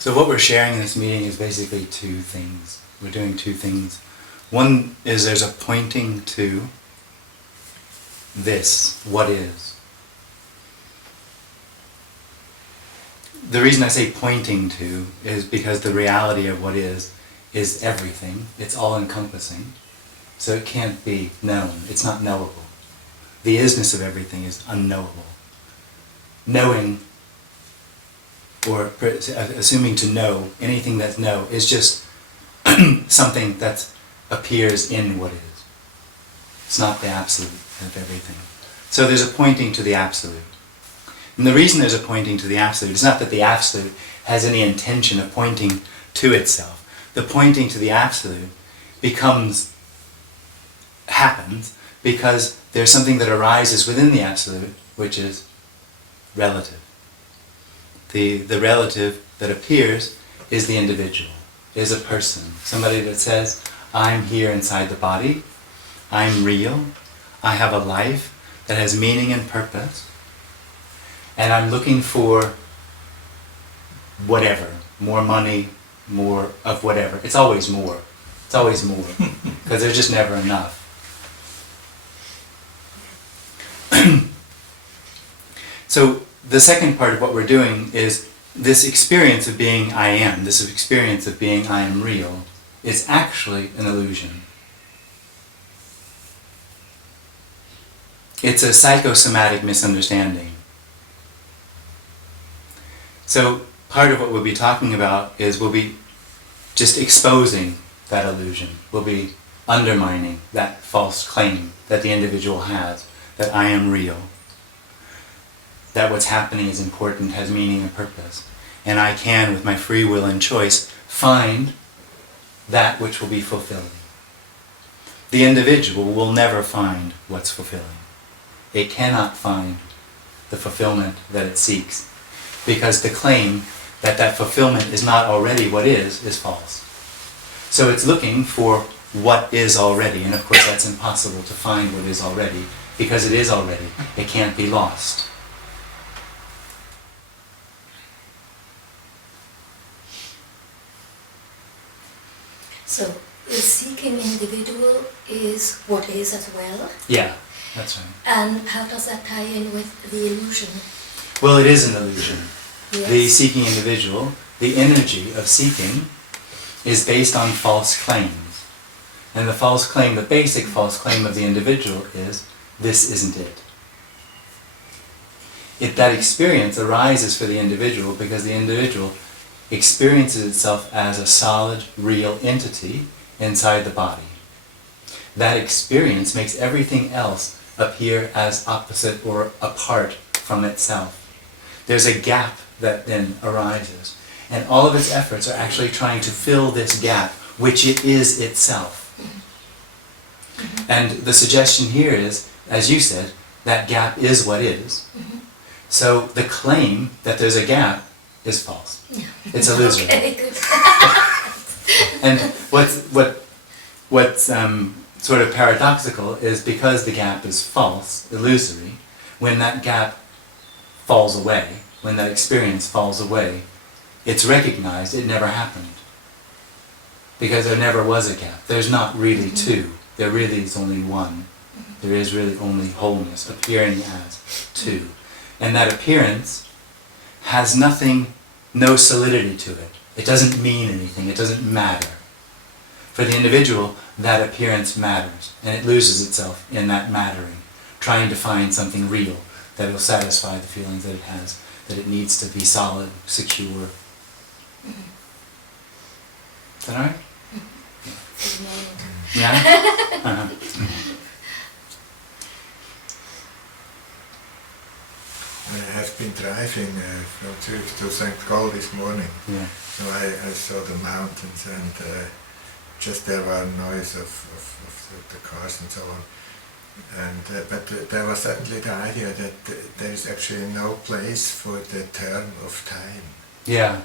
So what we're sharing in this meeting is basically two things. We're doing two things. One is there's a pointing to this, what is. The reason I say pointing to is because the reality of what is everything. It's all-encompassing. So it can't be known. It's not knowable. The isness of everything is unknowable. Knowing, or assuming to know, anything that's know, is just something that appears in what is. It's not the absolute of everything. So there's a pointing to the absolute. And the reason there's a pointing to the absolute is not that the absolute has any intention of pointing to itself. The pointing to the absolute happens because there's something that arises within the absolute, which is relative. The relative that appears is the individual, is a person. Somebody that says, I'm here inside the body, I'm real, I have a life that has meaning and purpose, and I'm looking for whatever, more money, more of whatever. It's always more. It's always more, because there's just never enough. So the second part of what we're doing is this experience of being I am, this experience of being I am real, is actually an illusion. It's a psychosomatic misunderstanding. So part of what we'll be talking about is we'll be just exposing that illusion. We'll be undermining that false claim that the individual has, that I am real, that what's happening is important, has meaning and purpose. And I can, with my free will and choice, find that which will be fulfilling. The individual will never find what's fulfilling. It cannot find the fulfillment that it seeks, because the claim that that fulfillment is not already what is false. So it's looking for what is already, and of course that's impossible to find what is already, because it is already. It can't be lost. So, the seeking individual is what is as well? Yeah, that's right. And how does that tie in with the illusion? Well, it is an illusion. Yes. The seeking individual, the energy of seeking, is based on false claims. And the false claim, the basic false claim of the individual is, this isn't it. That experience arises for the individual because the individual experiences itself as a solid, real entity inside the body. That experience makes everything else appear as opposite or apart from itself. There's a gap that then arises, and all of its efforts are actually trying to fill this gap, which it is itself. And the suggestion here is, as you said, that gap is what is. So the claim that there's a gap is false. It's illusory. Okay, good. And what's sort of paradoxical is because the gap is false, illusory, when that gap falls away, when that experience falls away, it's recognized it never happened. Because there never was a gap. There's not really two. There really is only one. There is really only wholeness, appearing as two. And that appearance has nothing, no solidity to it. It doesn't mean anything. It doesn't matter. For the individual, that appearance matters. And it loses itself in that mattering, trying to find something real that will satisfy the feelings that it has, that it needs to be solid, secure. Is that all right? Yeah? Uh-huh. I have been driving from Zurich to St. Gall this morning. Yeah. So I saw the mountains and just there were noise of the cars and so on. And but there was certainly the idea that there is actually no place for the turn of time. Yeah.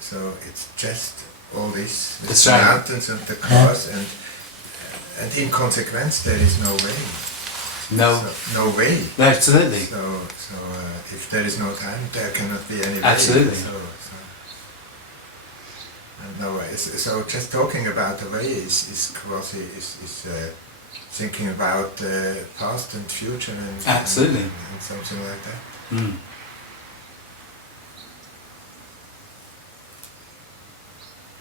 So it's just all this, That's the right. mountains and the cars, and in consequence there is no way. No. So, no way. Absolutely. So if there is no time, there cannot be any way. Absolutely. So. no. So just talking about away is quasi is thinking about past and future and Absolutely. and something like that. Mm.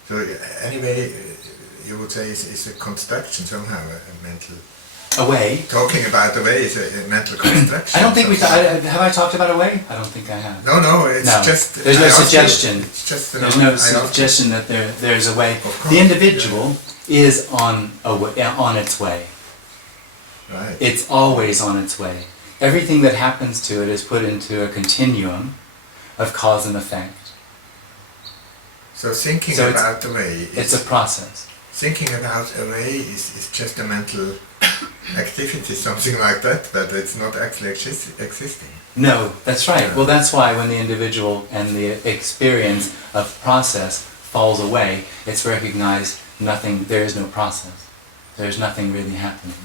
So anyway, you would say it's a construction somehow, a mental. Away. Talking about away is a mental construction. I don't think have I talked about away? I don't think I have. No, it's No. just. There's no suggestion. It's just There's no suggestion that there's a way. Of course, The individual is on its way. Right. It's always on its way. Everything that happens to it is put into a continuum of cause and effect. So thinking So about the way. It's a process. Thinking about a way is just a mental activity, something like that, but it's not actually existing. No, that's right. Yeah. Well, that's why when the individual and the experience of process falls away, it's recognized nothing, there is no process. There's nothing really happening.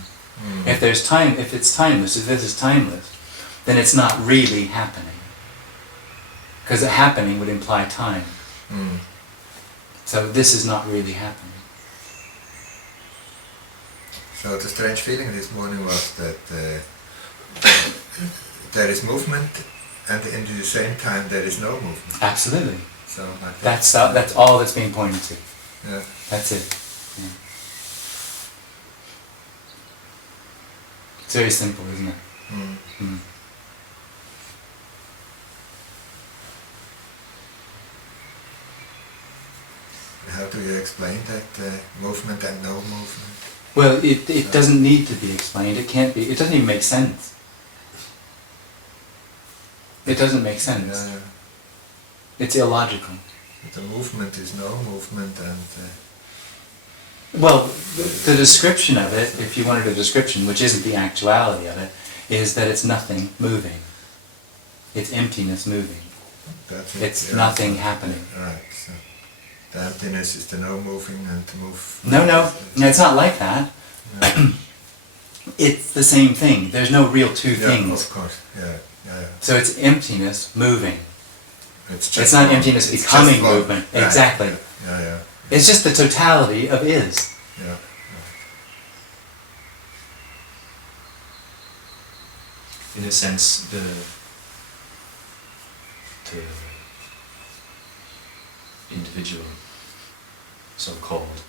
Mm. If it's timeless, if this is timeless, then it's not really happening. Because a happening would imply time. Mm. So this is not really happening. So the strange feeling this morning was that there is movement, and in the same time there is no movement. Absolutely. So like that. That's all that's being pointed to. Yeah. That's it. Yeah. It's very simple, isn't it? Mm. Mm. How do you explain that movement and no movement? Well, it doesn't need to be explained. It can't be. It doesn't even make sense. It doesn't make sense. Yeah. It's illogical. The movement is no movement, and Well, the description of it, if you wanted a description, which isn't the actuality of it, is that it's nothing moving. It's emptiness moving. that's it. It's Yeah. nothing happening. Right. So the emptiness is the no moving, and the move. No, it's not like that. Yeah. It's the same thing. There's no real two Yeah, things. of course. Yeah. So it's emptiness moving. It's It's not one. emptiness It's becoming just one. movement. Right. Exactly. Yeah. It's just the totality of is. Yeah. In a sense, the individual, so-called,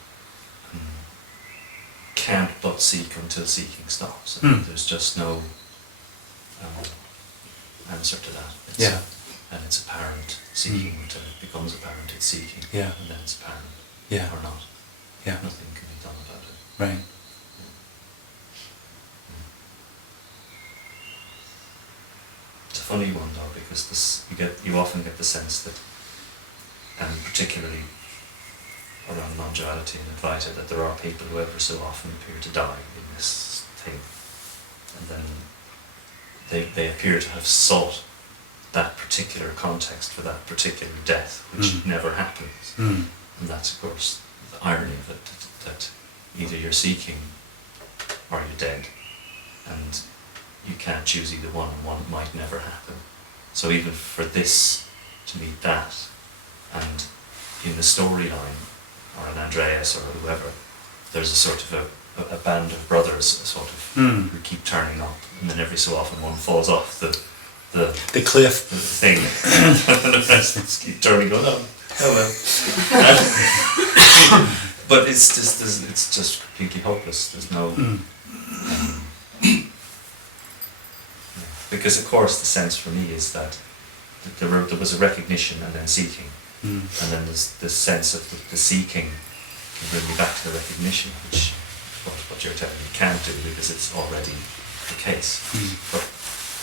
can't but seek until seeking stops. And there's just no answer to that. Yeah. And it's apparent seeking until it becomes apparent it's seeking. Yeah. And then it's apparent. Yeah. Or not. Yeah. Nothing can be done about it. Right. It's a funny one though, because you often get the sense that, and particularly around non-duality and Advaita, that there are people who ever so often appear to die in this thing, and then they appear to have sought that particular context for that particular death, which never happens. Mm. And that's, of course, the irony of it, that either you're seeking or you're dead, and you can't choose either one, and one might never happen. So even for this to meet that, and in the storyline, or in Andreas or whoever, there's a sort of a band of brothers, sort of, who keep turning up, and then every so often one falls off the cliff. the thing, and the rest just keep turning, going, oh well. But it's just completely hopeless. There's no because of course the sense for me is that there was a recognition and then seeking, and then there's this sense of the seeking can bring me back to the recognition, which what you're telling me can't do because it's already the case. But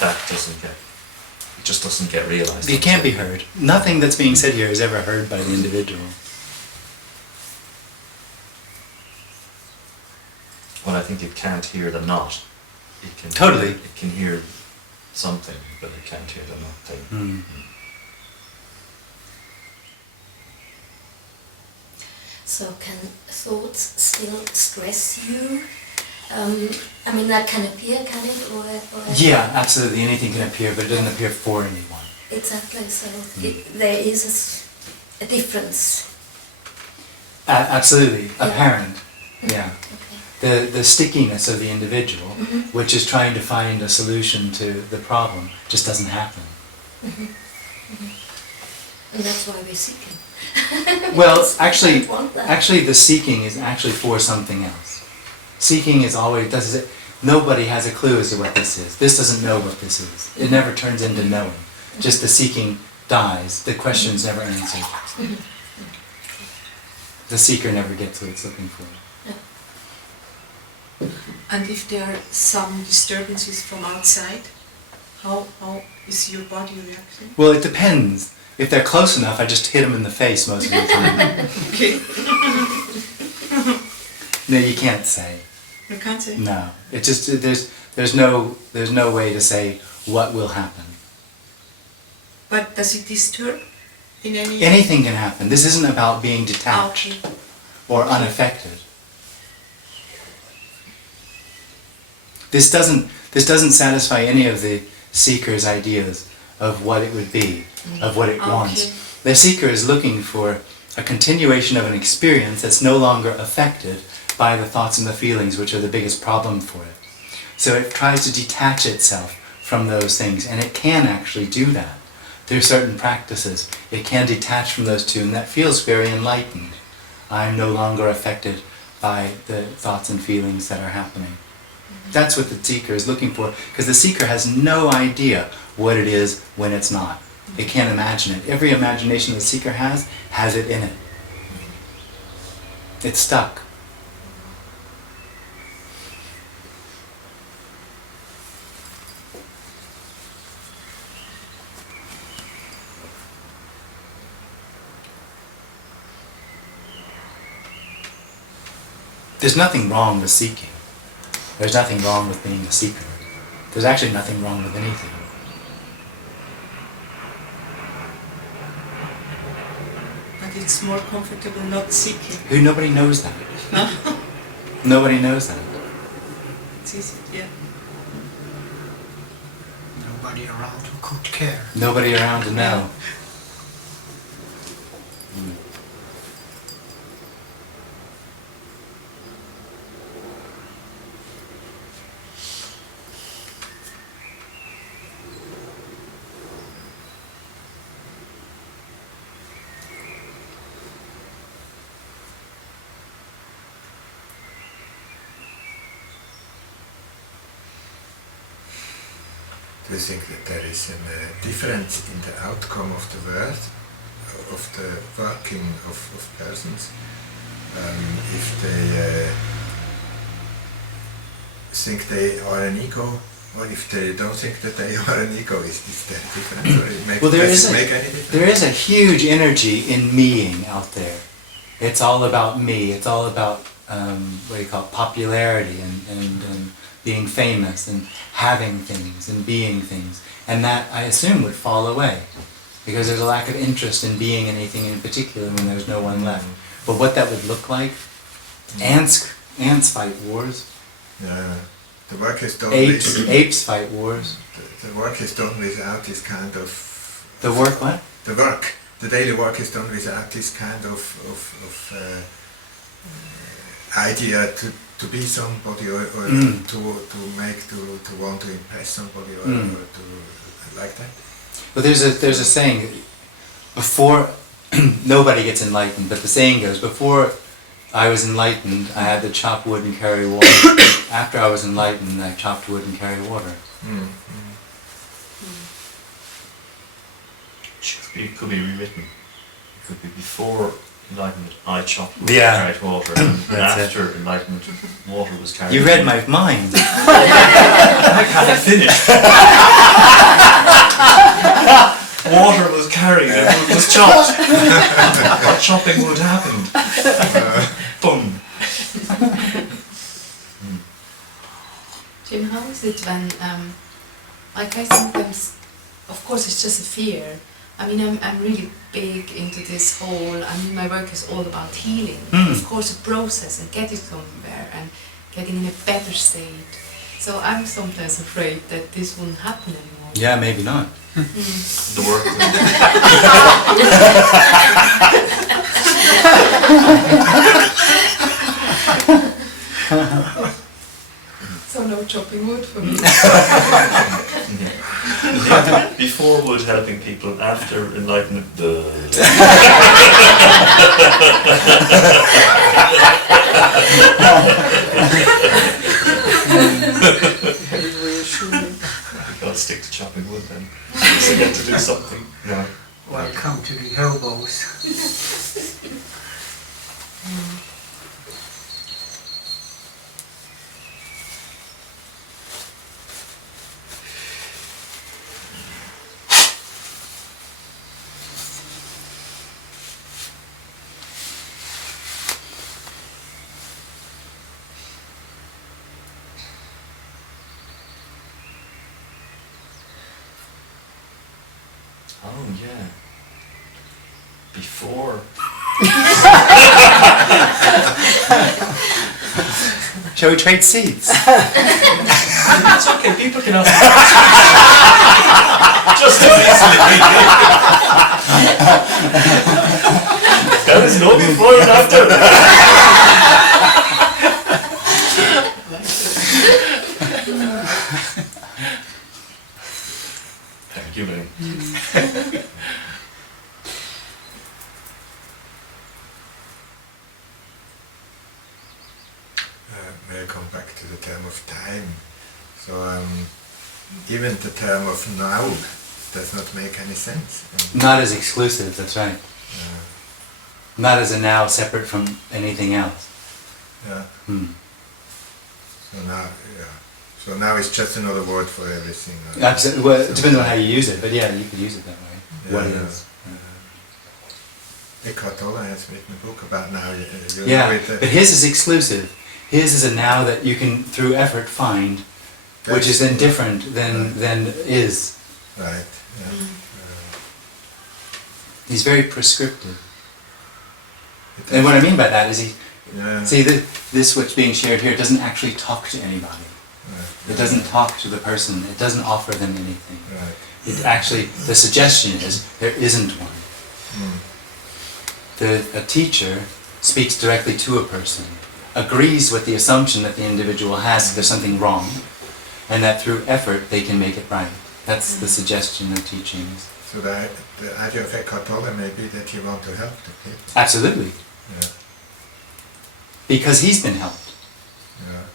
that just doesn't get realised. It can't be heard. Nothing that's being said here is ever heard by the individual. Well, I think it can't hear the not. It can Totally. It can hear something, but it can't hear the not thing. So can thoughts still stress you? I mean, that can appear, can it? Or Yeah, absolutely. Anything can appear, but it doesn't appear for anyone. Exactly. So there is a difference. Absolutely, Yeah. apparent. Yeah. Okay. The stickiness of the individual, which is trying to find a solution to the problem, just doesn't happen. And that's why we're seeking. Well, Because we actually, don't want that. actually, the seeking is actually for something else. Seeking is always does it. Nobody has a clue as to what this is. This doesn't know what this is. It never turns into knowing. Just the seeking dies. The question's never answered. The seeker never gets what it's looking for. And if there are some disturbances from outside, how is your body reacting? Well, it depends. If they're close enough, I just hit them in the face most of the time. Okay. No, you can't say. You can't say? No, it just there's no way to say what will happen. But does it disturb in any... Anything can happen. This isn't about being detached Okay. or unaffected. This doesn't satisfy any of the seeker's ideas of what it would be, of what it wants. Okay. The seeker is looking for a continuation of an experience that's no longer affected by the thoughts and the feelings, which are the biggest problem for it. So it tries to detach itself from those things, and it can actually do that. Through certain practices, it can detach from those two, and that feels very enlightened. I'm no longer affected by the thoughts and feelings that are happening. That's what the seeker is looking for, because the seeker has no idea what it is when it's not. It can't imagine it. Every imagination the seeker has it in it. It's stuck. There's nothing wrong with seeking. There's nothing wrong with being a seeker. There's actually nothing wrong with anything. But it's more comfortable not seeking. Nobody knows that. Nobody knows that. It's easy, yeah. Nobody around who could care. Nobody around to know. Do you think that there is a difference in the outcome of the world, of the working of persons, if they think they are an ego, or if they don't think that they are an ego? Is there a difference? Or does it make any difference? There is a huge energy in meing out there. It's all about me. It's all about what do you call it, popularity and being famous and having things and being things. And that, I assume, would fall away. Because there's a lack of interest in being anything in particular when there's no one left. But what that would look like, ants fight wars. Yeah. The work is done Apes fight wars. The work is done without this kind of... The work what? The daily work is done without this kind of idea to be somebody or to want to impress somebody or to like that. But there's a saying, before nobody gets enlightened, but the saying goes, before I was enlightened, I had to chop wood and carry water. After I was enlightened, I chopped wood and carried water. It could be rewritten. It could be before enlightenment, I chopped wood Yeah. and carried water, and That's after enlightenment, water was carried. You read my mind. I can't finish. Water was carried and wood was chopped. What chopping wood happened? Boom. Jim, how is it when, like I sometimes, of course it's just a fear. I mean, I'm really big into this whole, my work is all about healing. Of course, a process and getting somewhere and getting in a better state. So I'm sometimes afraid that this won't happen anymore. Yeah, maybe not. The work. forward helping people, and after enlightenment, I'll stick to chopping wood then. So get to do something. No. Welcome to the hobos. Oh yeah. Before. Shall we trade seats? It's okay, people can ask just as easily. There is no before and after. Thank you, man. May I come back to the term of time? So even the term of now does not make any sense. Not as exclusive, that's right. Not as a now separate from anything else. Yeah. Hmm. So now it's just another word for everything. Absolutely. Well, it depends on how you use it, but yeah, you could use it that way. What Yeah. is? Eckhart Tolle has written a book about now. You Yeah, know it, but his is exclusive. His is a now that you can, through effort, find, which is then different than is. Right. Yeah. He's very prescriptive. And what I mean by that is see, this what's being shared here doesn't actually talk to anybody. It doesn't talk to the person. It doesn't offer them anything. Right. It actually, the suggestion is there isn't one. A teacher speaks directly to a person, agrees with the assumption that the individual has that there's something wrong, and that through effort they can make it right. That's the suggestion of teachings. So the idea of Eckhart Tolle may be that you want to help the people. Absolutely. Yeah. Because he's been helped. Yeah.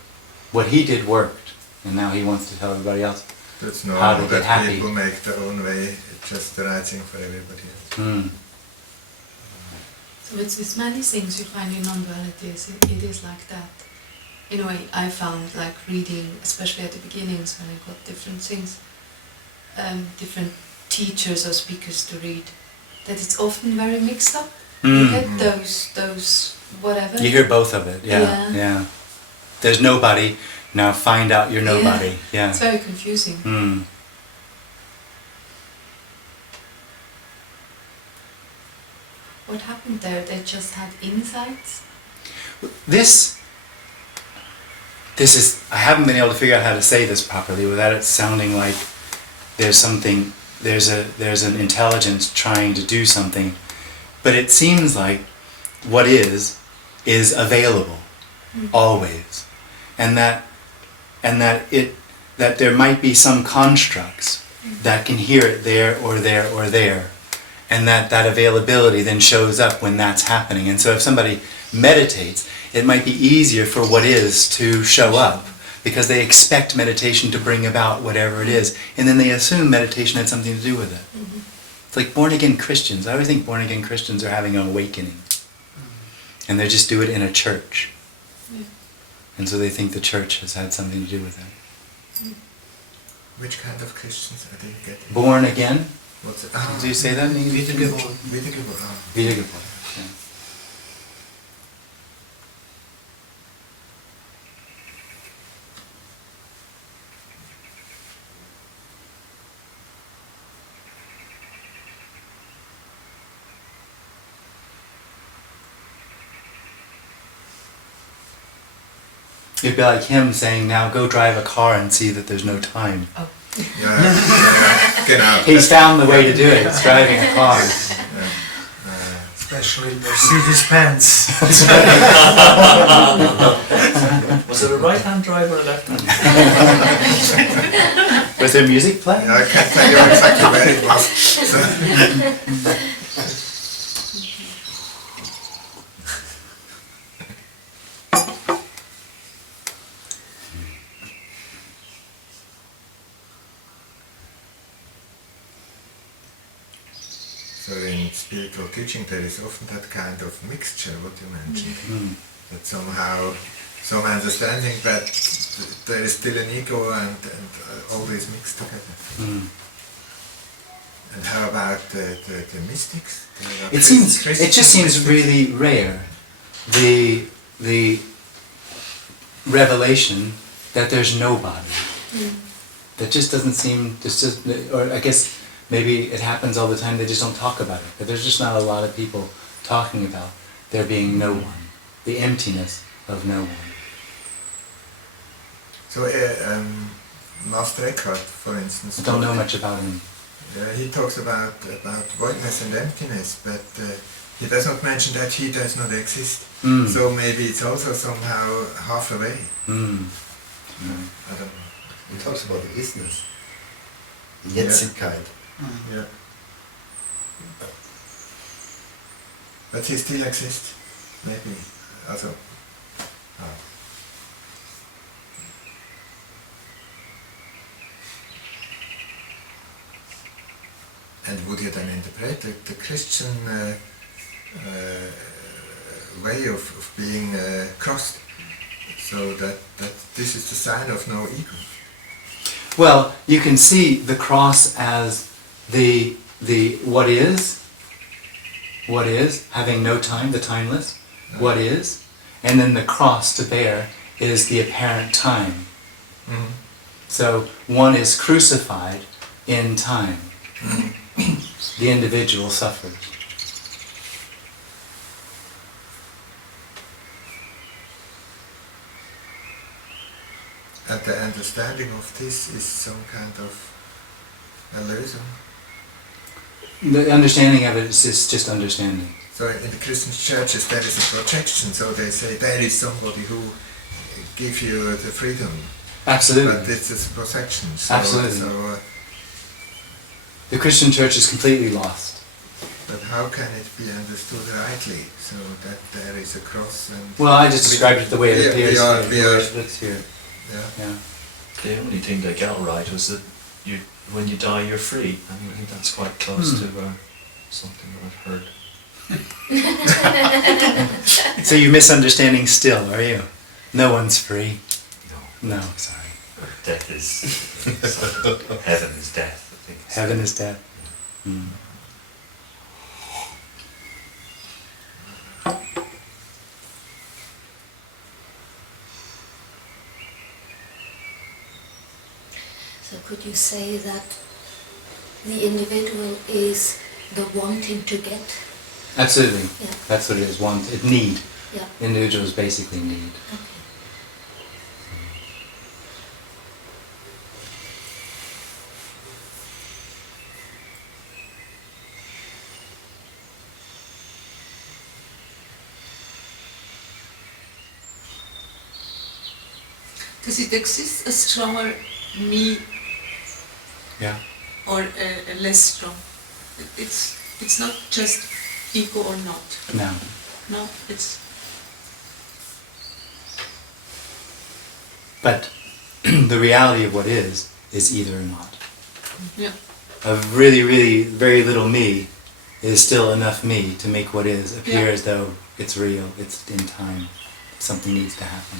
What he did worked, and now he wants to tell everybody else It's how normal to get that happy. people make their own way. It's just the right thing for everybody else. Mm. So it's many things you find in non-duality, it is like that. In a way, I found like reading, especially at the beginnings when I got different things, different teachers or speakers to read, that it's often very mixed up. You get those whatever. You hear both of it, Yeah. yeah. There's nobody, now find out you're nobody. Yeah. It's very confusing. Mm. What happened there? They just had insights? This is, I haven't been able to figure out how to say this properly without it sounding like there's something, there's an intelligence trying to do something, but it seems like what is available always, and that there might be some constructs that can hear it there or there or there, and that availability then shows up when that's happening. And so if somebody meditates, it might be easier for what is to show up, because they expect meditation to bring about whatever it is, and then they assume meditation had something to do with it. It's like born-again Christians. I always think born-again Christians are having an awakening, and they just do it in a church. And so they think the church has had something to do with it. Which kind of Christians are they getting? Born again? What's it? Do you say that? Wiedergeboren. Wiedergeboren. Yeah. It'd be like him saying, now go drive a car and see that there's no time. Oh. Genau. He's found the way to do it. It's driving a car. especially Mercedes Benz. Was it a right-hand drive or a left-hand? Was there music playing? I can't tell you exactly where it was. So, so in spiritual teaching there is often that kind of mixture, what you mentioned. That somehow some understanding that there is still an ego and all these mixed together. And how about the mystics? It just seems really rare, the revelation that there's nobody. That just doesn't seem, or I guess maybe it happens all the time, they just don't talk about it. But there's just not a lot of people talking about there being no one, the emptiness of no one. So Master Eckhart, for instance, I don't know much about him. he talks about voidness and emptiness, but he does not mention that he does not exist. So maybe it's also somehow half away. I don't know. He talks about the isness, the Jetzigkeit. Yeah. But he still exists, maybe. Also. And would you then interpret the Christian way of being crossed, so that this is the sign of no ego? Well, you can see the cross as the what is, having no time, the timeless, what is, and then the cross to bear is the apparent time. So one is crucified in time. The individual suffers. And the understanding of this is some kind of illusion. The understanding of it is just understanding. So in the Christian churches there is a projection, so they say there is somebody who gives you the freedom. Absolutely. But this is a projection. So, Absolutely. So, the Christian church is completely lost. but how can it be understood rightly, so that there is a cross and... Well, I just described it the way it appears here. here. Yeah. The only thing they got right was that when you die, you're free. I think that's quite close to something that I've heard. So you're misunderstanding still, are you? No one's free. No. No, sorry. Death is... heaven is death, I think. Heaven is death. So could you say that the individual is the wanting to get? Absolutely. Yeah. That's what it is. Need. Yeah. Individuals basically need. Okay. Does it exist a stronger me Yeah. or a less strong? It's not just ego or not. No. No, it's... But the reality of what is either or not. Yeah. Of really, really very little me is still enough me to make what is appear Yeah. as though it's real, it's in time, something needs to happen.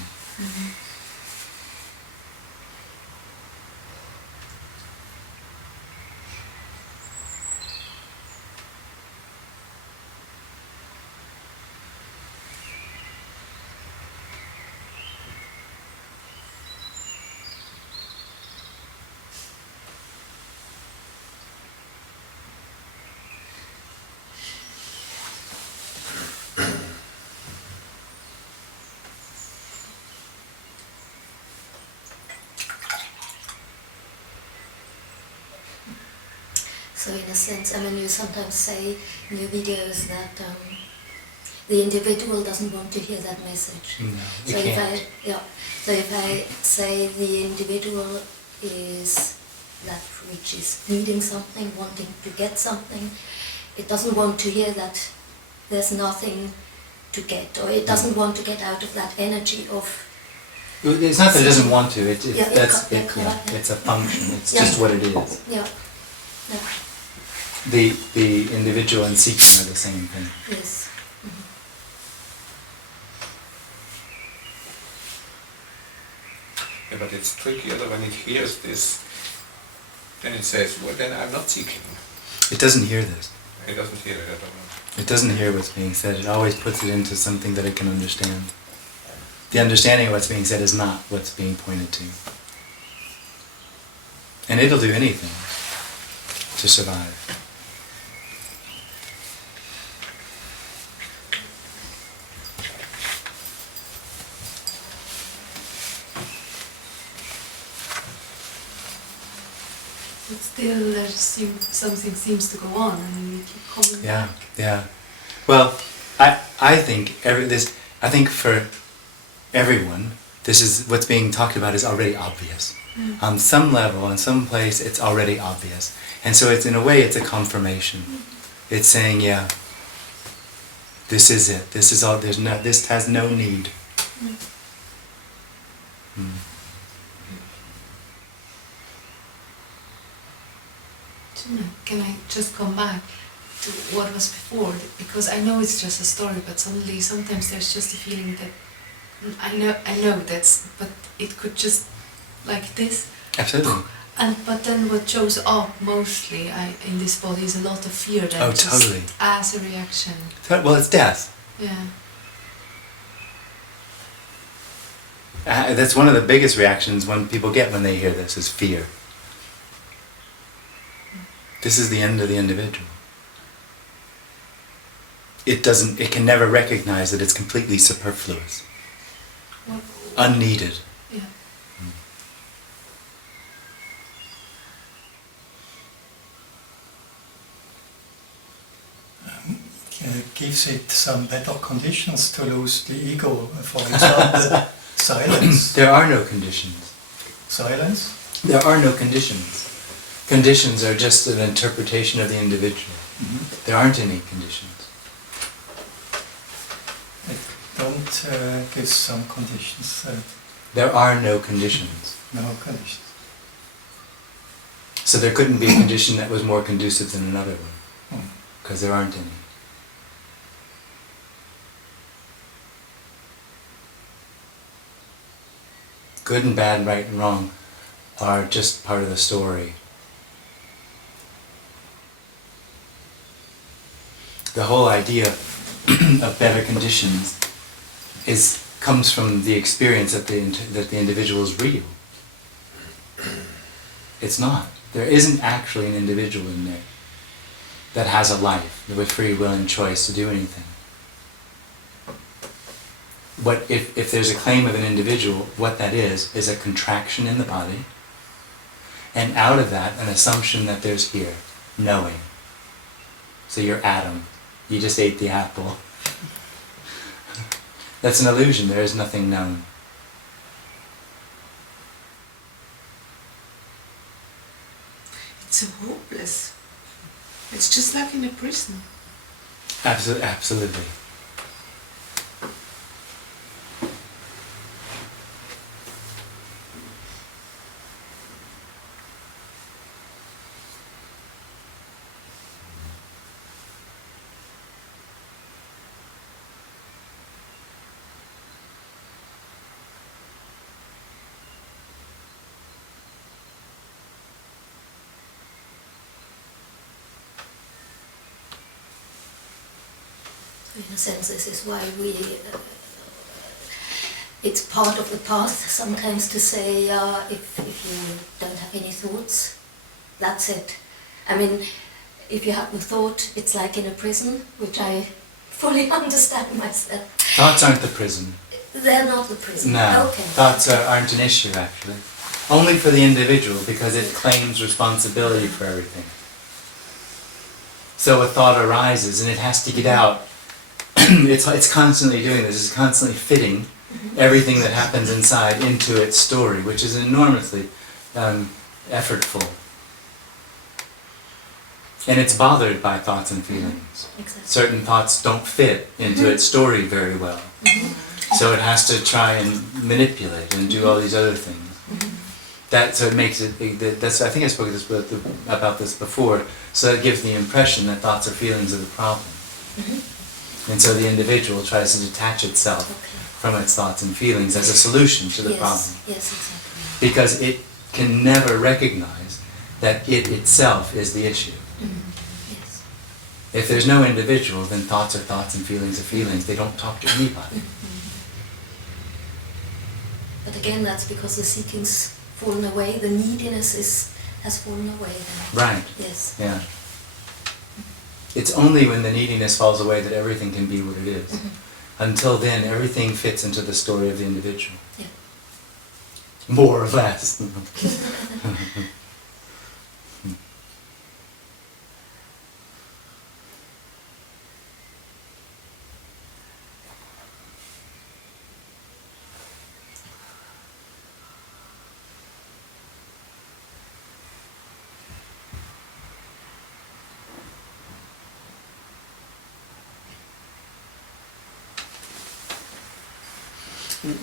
So in a sense, I mean, you sometimes say in your videos that the individual doesn't want to hear that message. No, it So can't. so if I say the individual is that which is needing something, wanting to get something, it doesn't want to hear that there's nothing to get, or it doesn't want to get out of that energy of. It's not that it doesn't want to. It's a function. It's just what it is. Yeah. Yeah. The individual and seeking are the same thing. Yes. Yeah, but it's trickier when it hears this, then it says, well, then I'm not seeking. It doesn't hear this. It doesn't hear it, I don't know. It doesn't hear what's being said. It always puts it into something that it can understand. The understanding of what's being said is not what's being pointed to. And it'll do anything to survive. But still, something seems to go on, and we keep coming Yeah, back. yeah. Well, I think I think for everyone, this is what's being talked about is already obvious. On some level, in some place, it's already obvious, and so it's in a way it's a confirmation. It's saying, yeah, this is it. This is all. This has no need. Can I just come back to what was before? Because I know it's just a story, but suddenly sometimes there's just a feeling that I know that's, but it could just like this. Absolutely. But then what shows up mostly in this body is a lot of fear that totally. just as a reaction. Well, it's death. Yeah. That's one of the biggest reactions when people get when they hear this is fear. This is the end of the individual. It can never recognize that it's completely superfluous. What? Unneeded. Yeah. Gives it some better conditions to lose the ego. For example, silence. There are no conditions. Silence? There are no conditions. Conditions are just an interpretation of the individual. There aren't any conditions. Don't give some conditions. There are no conditions. No conditions. So there couldn't be a condition that was more conducive than another one, because there aren't any. Good and bad, right and wrong are just part of the story. The whole idea of better conditions comes from the experience that the individual is real. It's not. There isn't actually an individual in there that has a life with free will and choice to do anything. But if there's a claim of an individual, what that is a contraction in the body, and out of that, an assumption that there's here, knowing. So you're Adam. You just ate the apple. That's an illusion. There is nothing known. It's so hopeless. It's just like in a prison. Absolutely. In a sense, this is why it's part of the path sometimes to say, if you don't have any thoughts, that's it. I mean, if you have the thought, it's like in a prison, which I fully understand myself. Thoughts aren't the prison. They're not the prison. No, Okay. thoughts aren't an issue actually. Only for the individual, because it claims responsibility for everything. So a thought arises and it has to get out. It's constantly doing this. It's constantly fitting everything that happens inside into its story, which is enormously effortful. And it's bothered by thoughts and feelings. Exactly. Certain thoughts don't fit into its story very well. So it has to try and manipulate and do all these other things. So it makes it. I think I spoke about this before. So it gives the impression that thoughts or feelings are the problem, and so the individual tries to detach itself from its thoughts and feelings as a solution to the problem. Yes, exactly. Because it can never recognize that it itself is the issue. Yes. If there's no individual, then thoughts are thoughts and feelings are feelings. They don't talk to anybody. But again, that's because the seeking's fallen away, the neediness has fallen away then. Right. Yes. Yeah. It's only when the neediness falls away that everything can be what it is. Until then, everything fits into the story of the individual. Yeah. More or less.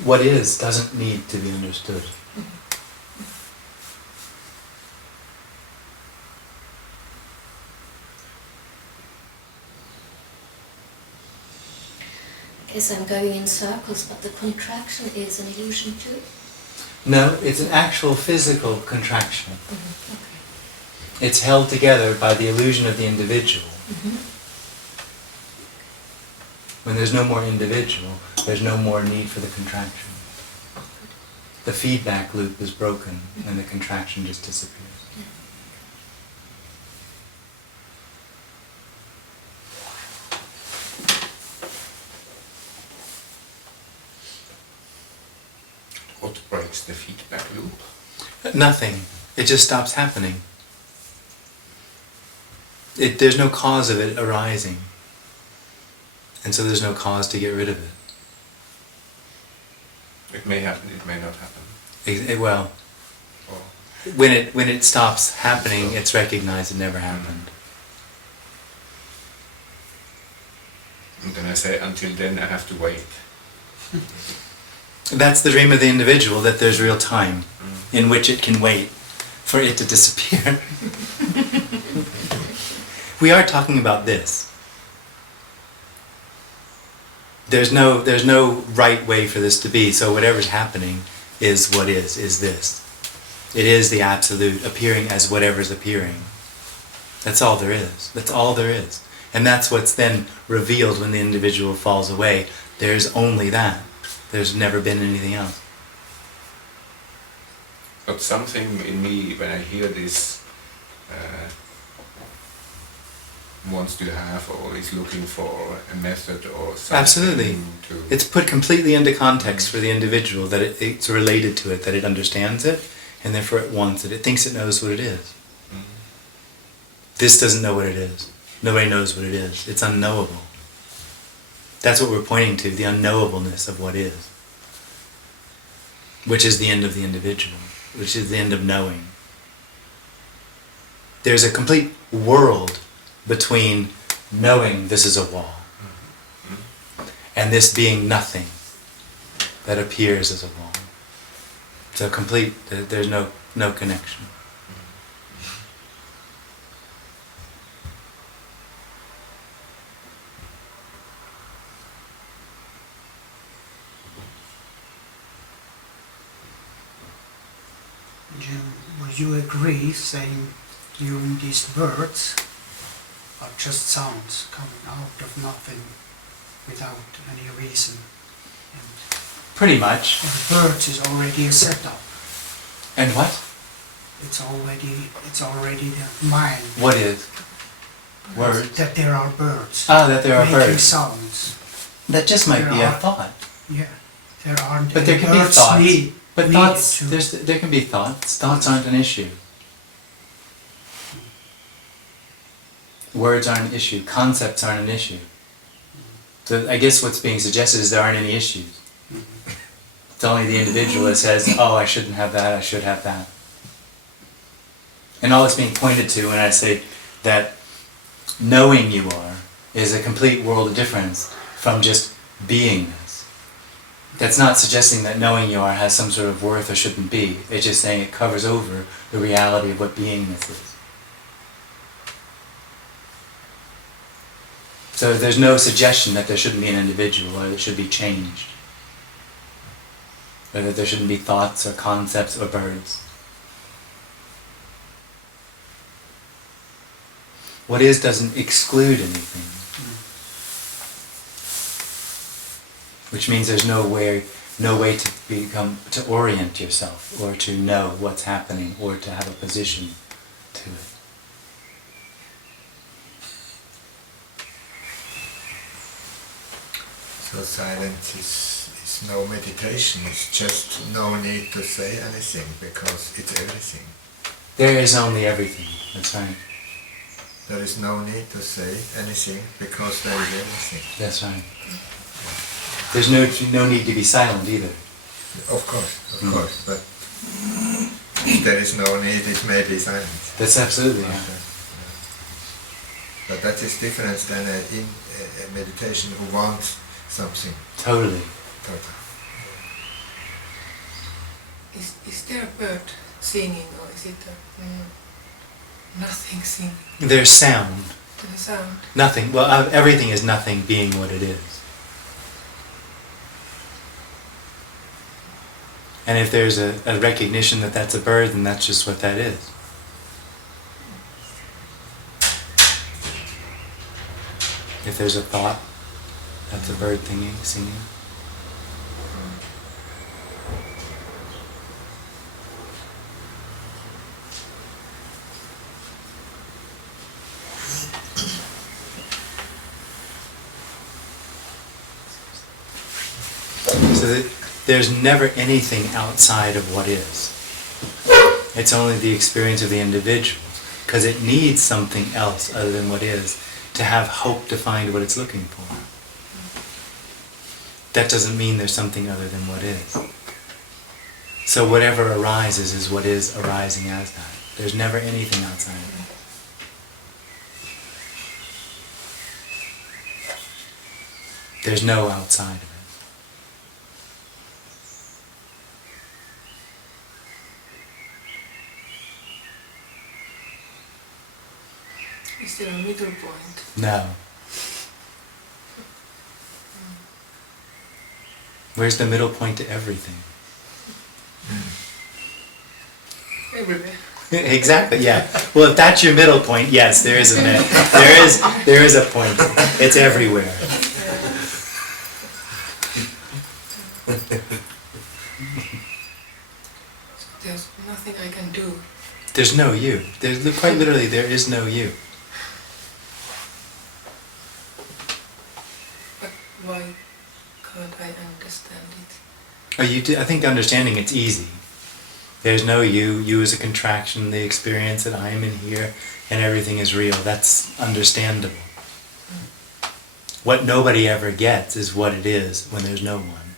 What is doesn't need to be understood. Yes, I'm going in circles, but the contraction is an illusion too? No, it's an actual physical contraction. Okay. It's held together by the illusion of the individual. When there's no more individual, there's no more need for the contraction. The feedback loop is broken and the contraction just disappears. What breaks the feedback loop? Nothing. It just stops happening. There's no cause of it arising. And so there's no cause to get rid of it. It may happen, it may not happen. Well, Or when it stops happening, it's recognized it never happened. and then I say, until then I have to wait. That's the dream of the individual, that there's real time in which it can wait for it to disappear. We are talking about this. There's no right way for this to be, so whatever's happening is what is this. It is the absolute appearing as whatever's appearing. That's all there is. That's all there is. And that's what's then revealed when the individual falls away. There's only that. There's never been anything else. But something in me, when I hear this, wants to have or is looking for a method or something. Absolutely. It's put completely into context for the individual, that it's related to it, that it understands it, and therefore it wants it. It thinks it knows what it is. This doesn't know what it is. Nobody knows what it is. It's unknowable. That's what we're pointing to, the unknowableness of what is. Which is the end of the individual. Which is the end of knowing. There's a complete world between knowing this is a wall and this being nothing that appears as a wall. So complete, there's no connection. Would you agree saying hearing these birds are just sounds coming out of nothing without any reason? And Pretty much. the birds is already a setup. And what? It's already the mind. What is? Words? That there are birds. That there are making birds. sounds. That just might There be a are- thought. Yeah. There aren't But there any can be birds thoughts. But needed thoughts, to- there can be thoughts. Thoughts aren't an issue. words aren't an issue, concepts aren't an issue. So I guess what's being suggested is there aren't any issues. It's only the individual that says, oh, I shouldn't have that, I should have that. And all it's being pointed to when I say that knowing you are is a complete world of difference from just beingness. That's not suggesting that knowing you are has some sort of worth or shouldn't be. It's just saying it covers over the reality of what beingness is. So there's no suggestion that there shouldn't be an individual or that it should be changed. Or that there shouldn't be thoughts or concepts or birds. What is doesn't exclude anything. Which means there's no way to orient yourself or to know what's happening or to have a position to it. So silence is no meditation, it's just no need to say anything because it's everything. There is only everything, that's right. There is no need to say anything because there is everything. That's right. There's no need to be silent either. Of course, but if there is no need, it may be silent. That's absolutely, yeah. But that is different than a meditation who wants something. Totally. Is there a bird singing, or is it nothing singing? There's sound. There's sound. Nothing. Well, everything is nothing being what it is. And if there's a recognition that that's a bird, then that's just what that is. If there's a thought, that's a bird singing. So that there's never anything outside of what is. It's only the experience of the individual, because it needs something else other than what is to have hope to find what it's looking for. That doesn't mean there's something other than what is. So whatever arises is what is arising as that. There's never anything outside of it. There's no outside of it. Is there a middle point? No. Where's the middle point to everything? Everywhere. Exactly, yeah. Well, if that's your middle point, yes, there is a point. It's everywhere. There's nothing I can do. There's no you. There's quite literally there is no you. But why can't I understand it? Oh, you do, I think understanding it's easy. There's no you. You is a contraction, the experience that I am in here, and everything is real. That's understandable. What nobody ever gets is what it is when there's no one.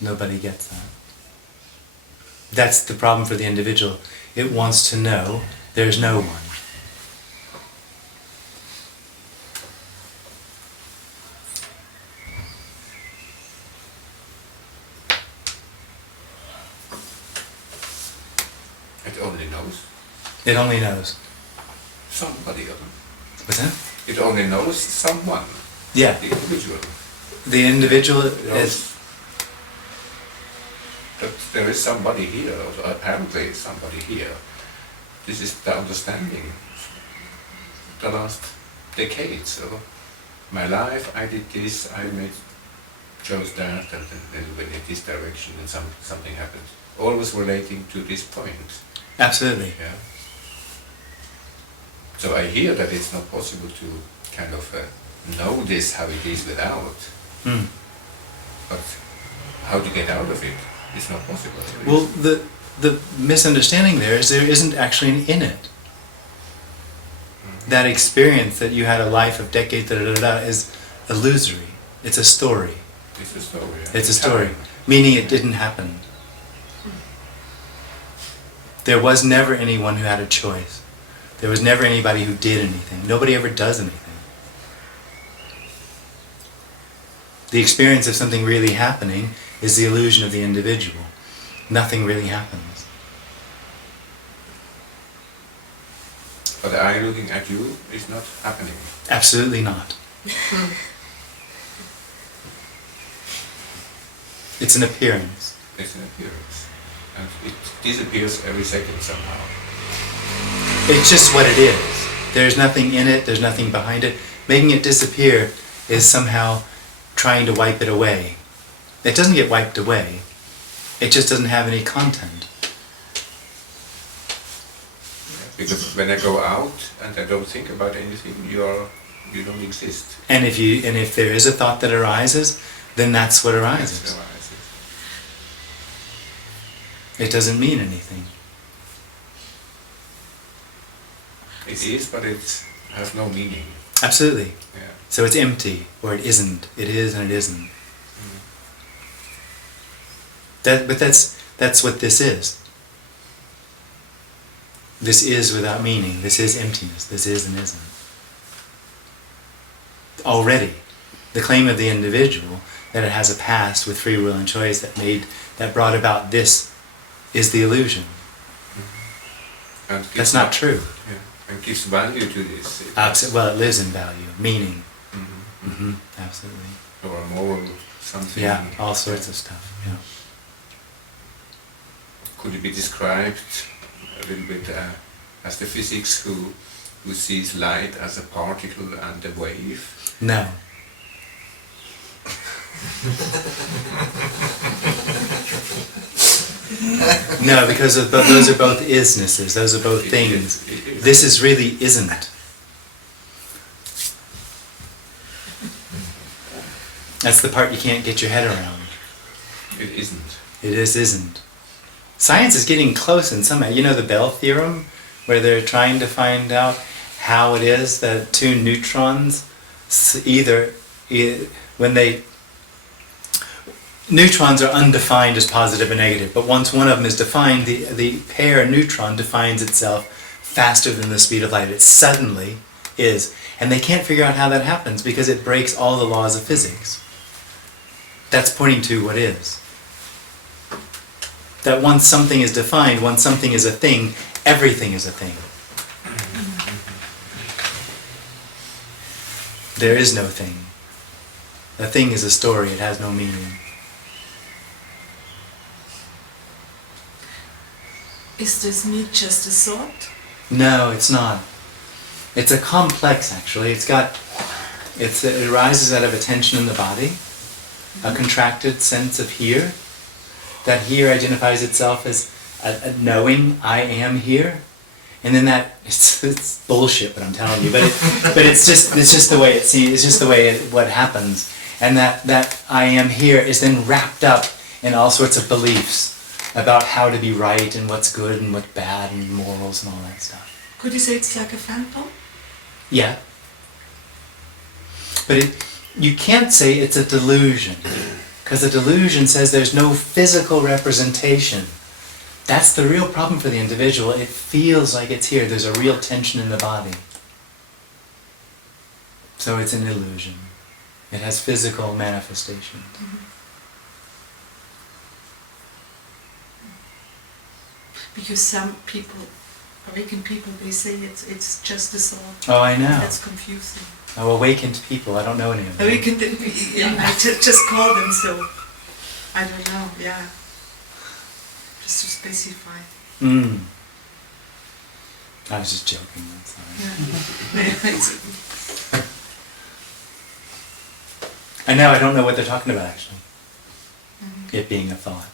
Nobody gets that. That's the problem for the individual. It wants to know there's no one. It only knows. It only knows. Somebody of them. What's that? It only knows someone. Yeah. The individual. The individual Knows is... that there is somebody here, or apparently somebody here. This is the understanding. The last decades of my life, I did this, chose that, and then went in this direction, and something happened. Always relating to this point. Absolutely. Yeah. So I hear that it's not possible to kind of know this, how it is without. Mm. But how to get out of it is not possible. Well, the misunderstanding there is there isn't actually an in it. that experience that you had a life of decades is illusory. It's a story. It's a story. It's a story, meaning it didn't happen. There was never anyone who had a choice. There was never anybody who did anything. Nobody ever does anything. The experience of something really happening is the illusion of the individual. Nothing really happens. But I looking at you is not happening. Absolutely not. It's an appearance. It's an appearance. And it disappears every second somehow. It's just what it is. There's nothing in it, there's nothing behind it. Making it disappear is somehow trying to wipe it away. It doesn't get wiped away. It just doesn't have any content. Because when I go out and I don't think about anything, you don't exist. And if there is a thought that arises, then that's what arises. It doesn't mean anything. It is, but it has no meaning. Absolutely. Yeah. So it's empty, or it isn't. It is and it isn't. But that's what this is. This is without meaning. This is emptiness. This is and isn't. Already, the claim of the individual that it has a past with free will and choice that brought about this is the illusion. And that's not true. Yeah. And gives value to this. Well, it lives in value, meaning. Mm-hmm. Mm-hmm. Absolutely. Or a moral something. Yeah, all sorts of stuff. Yeah. Could it be described a little bit as the physics who sees light as a particle and a wave? No. No, because those are both isnesses. Those are both things. This is really isn't. That's the part you can't get your head around. It isn't. It isn't. Science is getting close in some way. You know the Bell theorem, where they're trying to find out how it is that two neutrons neutrons are undefined as positive and negative, but once one of them is defined, the pair neutron defines itself faster than the speed of light. It suddenly is. And they can't figure out how that happens because it breaks all the laws of physics. That's pointing to what is. That once something is defined, once something is a thing, everything is a thing. There is no thing. A thing is a story, it has no meaning. Is this me just a thought? No, it's not. It's a complex, actually. It arises out of a tension in the body, a contracted sense of here. That here identifies itself as a knowing, I am here. And then it's bullshit what I'm telling you, but it's just the way it seems. It's just the way what happens, and that I am here is then wrapped up in all sorts of beliefs about how to be right and what's good and what's bad and morals and all that stuff. Could you say it's like a phantom? Yeah, but you can't say it's a delusion, because a delusion says there's no physical representation. That's the real problem for the individual. It feels like it's here. There's a real tension in the body. So it's an illusion. It has physical manifestation. Because some people, awakened people, they say it's just a thought. Oh, I know. That's confusing. Oh, awakened people. I don't know any of them. Awakened, yeah, I just call them so. I don't know, yeah. Just to specify. I was just joking. I'm sorry. And now I don't know what they're talking about, actually. It being a thought.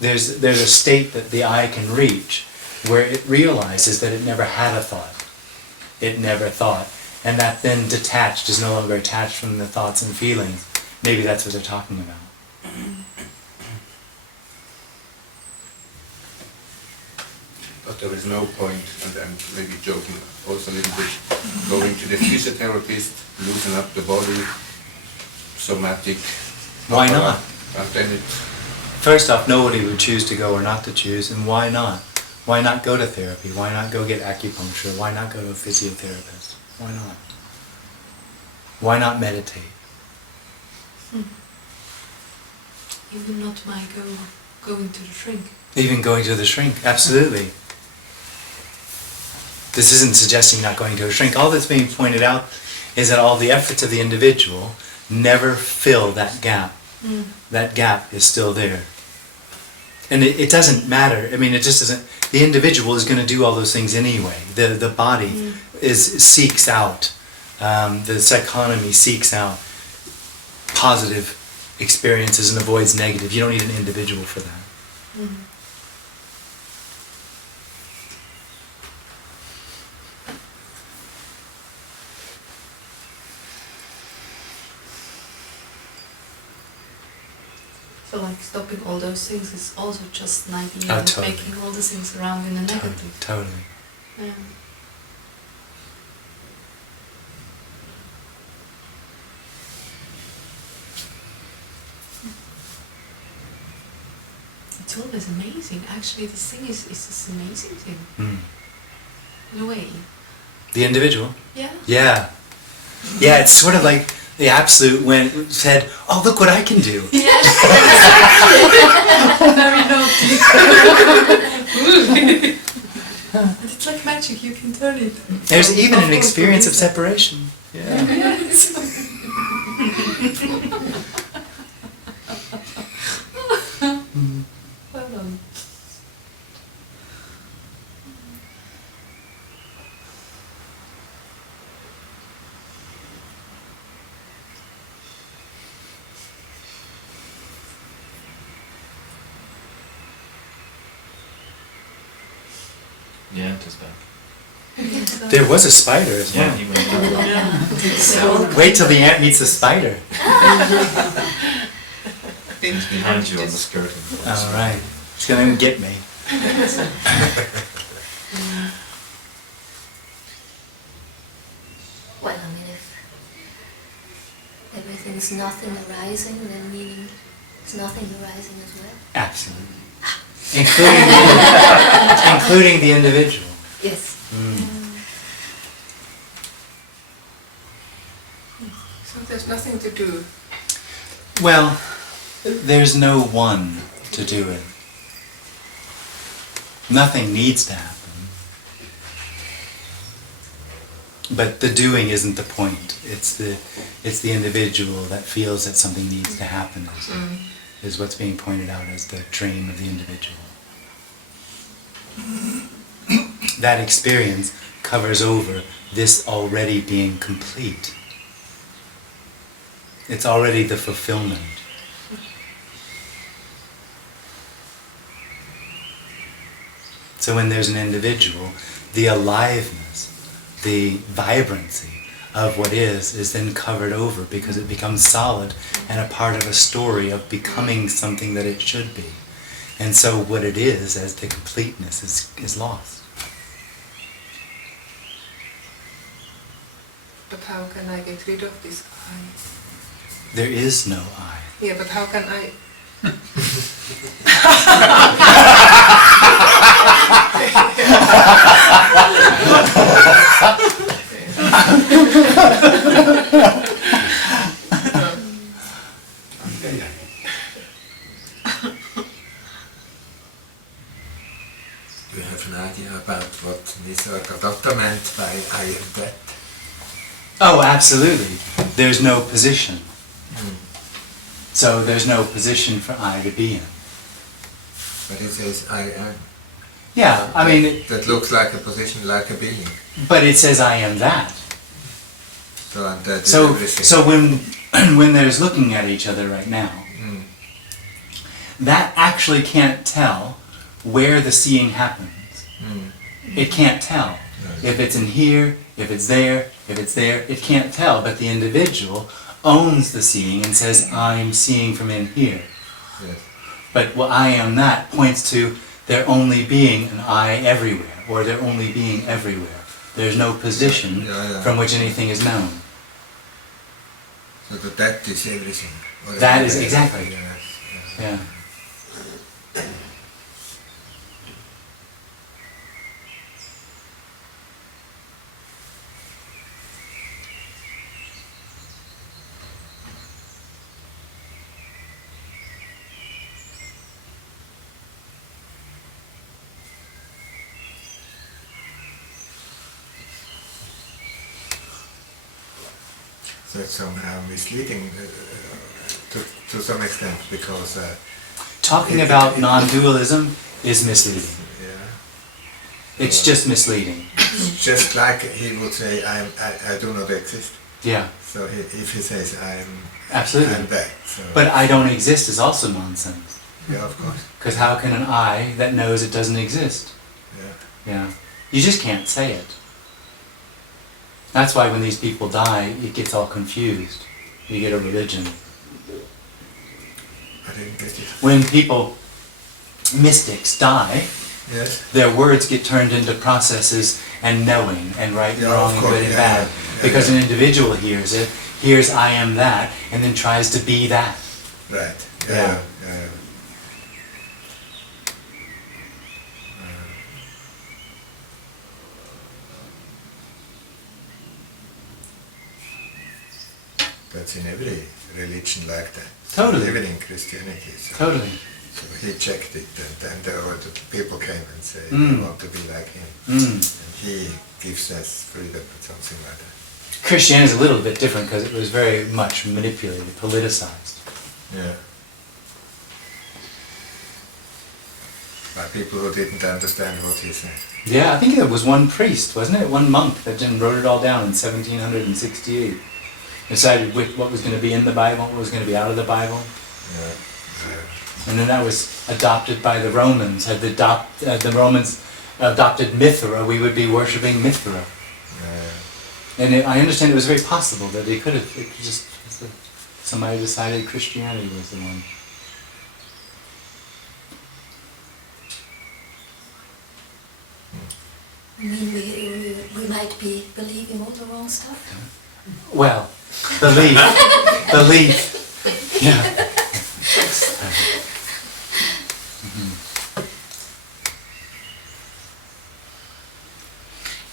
There's a state that the eye can reach where it realizes that it never had a thought. It never thought. and that then detached is no longer attached from the thoughts and feelings. Maybe that's what they're talking about. But there is no point, and I'm maybe joking also a little bit, going to the physiotherapist, loosen up the body, somatic. Why not? And then it... First off, nobody would choose to go or not to choose, and why not? Why not go to therapy? Why not go get acupuncture? Why not go to a physiotherapist? Why not? Why not meditate? Even not my going to the shrink. Even going to the shrink, absolutely. This isn't suggesting not going to a shrink. All that's being pointed out is that all the efforts of the individual never fill that gap. That gap is still there. And it doesn't matter. I mean, it just doesn't... The individual is going to do all those things anyway. The body seeks out, the psychonomy seeks out positive experiences and avoids negative. You don't need an individual for that. So like stopping all those things is also just an idea Oh, of totally. making all the things around in a negative. Totally. Yeah. It's always amazing. Actually, this thing is this amazing thing. In a way. The individual? Yeah. Yeah. Yeah, it's sort of like the Absolute said, oh, look what I can do. Yes. Very naughty. And it's like magic, you can turn it. There's even an experience of separation. Yeah. Yes. Well done. Yeah, it is back. There was a spider as well. Yeah, he went out. So Wait till the ant meets the spider. He's behind you on the skirting. All right. It's going to get me. Well, I mean, if everything's nothing arising, then meaning it's nothing arising as well. Absolutely. Including the individual. Yes. So there's nothing to do. Well, there's no one to do it. Nothing needs to happen. But the doing isn't the point. It's the individual that feels that something needs to happen is what's being pointed out as the dream of the individual. That experience covers over this already being complete. It's already the fulfillment. So when there's an individual, the aliveness, the vibrancy of what is then covered over because it becomes solid and a part of a story of becoming something that it should be. And so what it is as the completeness is lost. But how can I get rid of this I? There is no I. Yeah, but how can I? Do you have an idea about what Nisargadatta meant by I am that? Oh, absolutely. There's no position. So there's no position for I to be in. But it says I am. Yeah, I mean... That looks like a position, like a being. But it says I am that. So I'm that is So everything. when there's looking at each other right now, that actually can't tell where the seeing happens. It can't tell. If it's in here, if it's there, it can't tell, but the individual owns the seeing and says, I'm seeing from in here. Yes. But what I am that points to there only being an I everywhere, or there only being everywhere. There's no position from which anything is known. So that is everything. That is exactly. Yeah. So it's somehow misleading to some extent because Talking about non-dualism is misleading. Yeah. It's just misleading. Just like he would say, I do not exist. Yeah. So if he says Absolutely. I'm that. So But I don't exist is also nonsense. yeah, of course. Because how can an I that knows it doesn't exist? Yeah. Yeah. You just can't say it. That's why when these people die, it gets all confused. You get a religion. I didn't get it. When people, mystics, die, Yes. their words get turned into processes and knowing and right and Yeah, wrong of and course, good and yeah, bad. yeah, Because yeah. an individual hears it, hears I am that, and then tries to be that. Right. Yeah. Yeah. That's in every religion like that. Totally. Even in Christianity. So, Totally. so he checked it, and then the people came and said, Mm. we want to be like him. Mm. And he gives us freedom or something like that. Christianity is a little bit different because it was very much manipulated, politicized. Yeah. By people who didn't understand what he said. Yeah, I think it was one priest, wasn't it? One monk that then wrote it all down in 1768. Decided what was going to be in the Bible, what was going to be out of the Bible. Yeah. And then that was adopted by the Romans. Had the Romans adopted Mithra, we would be worshipping Mithra. And I understand it was very possible that they could have, it just, somebody decided Christianity was the one. I mean, we might be believing all the wrong stuff. Well, belief, yeah.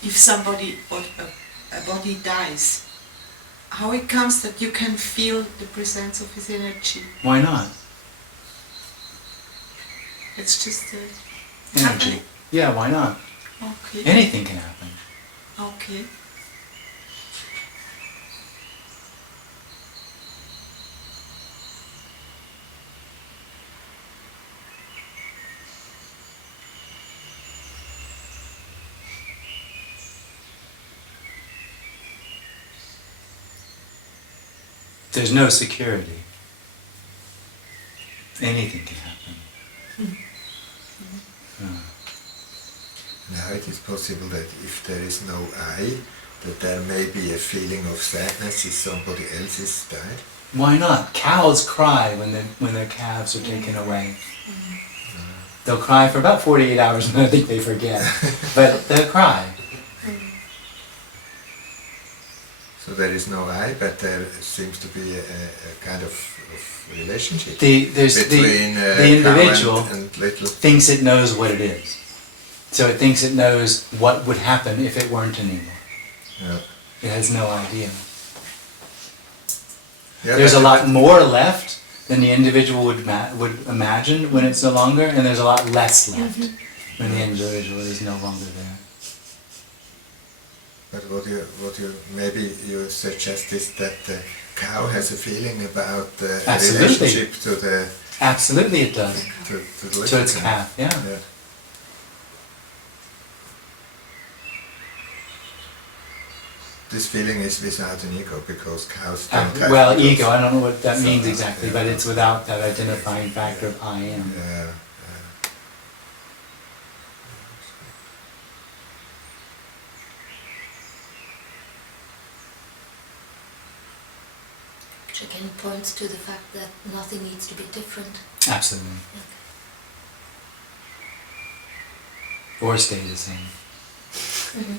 If somebody or a body dies, how it comes that you can feel the presence of his energy? Why not? It's just Energy. happening. Yeah, why not? Okay. Anything can happen. Okay. There's no security. Anything can happen. Now it is possible that if there is no I, that there may be a feeling of sadness if somebody else is died. Why not? Cows cry when their calves are taken away. They'll cry for about 48 hours and then I think they forget. But they'll cry. So there is no I, but there seems to be a kind of relationship The between individual cow and little. thinks it knows what it is. So it thinks it knows what would happen if it weren't anymore. Yeah. It has no idea. Yeah, There's a but- lot more left than the individual would imagine when it's no longer, and there's a lot less left when the individual is no longer there. But what you maybe you suggest is that the cow has a feeling about the Absolutely. relationship to the Absolutely it does. to the To its little calf, yeah. Yeah. This feeling is without an ego because cows don't have Well, egos. ego, I don't know what that So, means exactly, yeah. but it's without that identifying factor of I am. which again points to the fact that nothing needs to be different. Absolutely. Yeah. Or stay the same. Mhm.